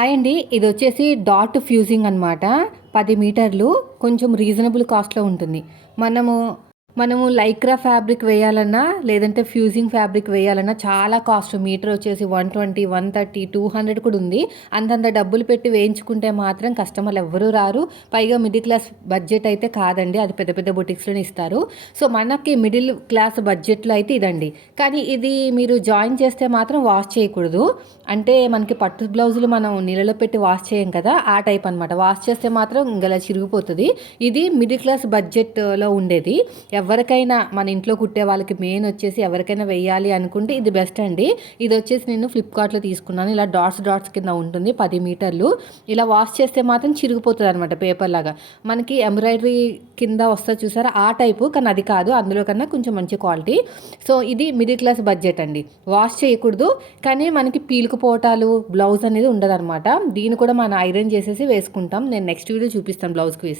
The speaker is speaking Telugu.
హాయ్ అండి. ఇదొచ్చేసి డాట్ ఫ్యూజింగ్ అనమాట. 10 మీటర్లు. కొంచెం రీజనబుల్ కాస్ట్‌లో ఉంటుంది. మనము మనము లైక్రా ఫ్యాబ్రిక్ వేయాలన్నా, లేదంటే ఫ్యూజింగ్ ఫ్యాబ్రిక్ వేయాలన్నా చాలా కాస్ట్. మీటర్ వచ్చేసి 120, 130, 200 కూడా ఉంది. అంతంత డబ్బులు పెట్టి వేయించుకుంటే మాత్రం కస్టమర్లు ఎవ్వరూ రారు. పైగా మిడిల్ క్లాస్ బడ్జెట్ అయితే కాదండి. అది పెద్ద పెద్ద బొటిక్స్‌లోనే ఇస్తారు. సో, మనకి మిడిల్ క్లాస్ బడ్జెట్‌లో అయితే ఇదండి. కానీ ఇది మీరు జాయిన్ చేస్తే మాత్రం వాష్ చేయకూడదు. అంటే మనకి పట్టు బ్లౌజులు మనం నీళ్ళలో పెట్టి వాష్ చేయం కదా! ఆ టైప్ అనమాట. వాష్ చేస్తే మాత్రం ఇంగలా చిరిగిపోతది. ఇది మిడిల్ క్లాస్ బడ్జెట్‌లో ఉండేది. ఎవరికైనా మన ఇంట్లో కుట్టే వాళ్ళకి మెయిన్ వచ్చేసి ఎవరికైనా వెయ్యాలి అనుకుంటే ఇది బెస్ట్ అండి. ఇదొచ్చేసి నేను ఫ్లిప్‌కార్ట్‌లో తీసుకున్నాను. ఇలా డాట్స్ డాట్స్ కింద ఉంటుంది. 10 మీటర్లు. ఇలా వాష్ చేస్తే మాత్రం చిరిగిపోతదనమాట పేపర్‌లాగా. మనకి ఎంబ్రాయిడరీ కింద వస్తది చూసారా? ఆ టైపు. కానీ అది కాదు. అందులో కన్నా కొంచెం మంచి క్వాలిటీ. సో, ఇది మిడిల్ క్లాస్ బడ్జెట్ అండి. వాష్ చేయకూడదు. కానీ మనకి పీలుకుపోవటాలు, బ్లౌజ్ అనేది ఉండదనమాట. దీన్ని కూడా మనం ఐరన్ చేసేసి వేసుకుంటాం. నేను నెక్స్ట్ వీడియో చూపిస్తాను బ్లౌజ్‌కి వేసి.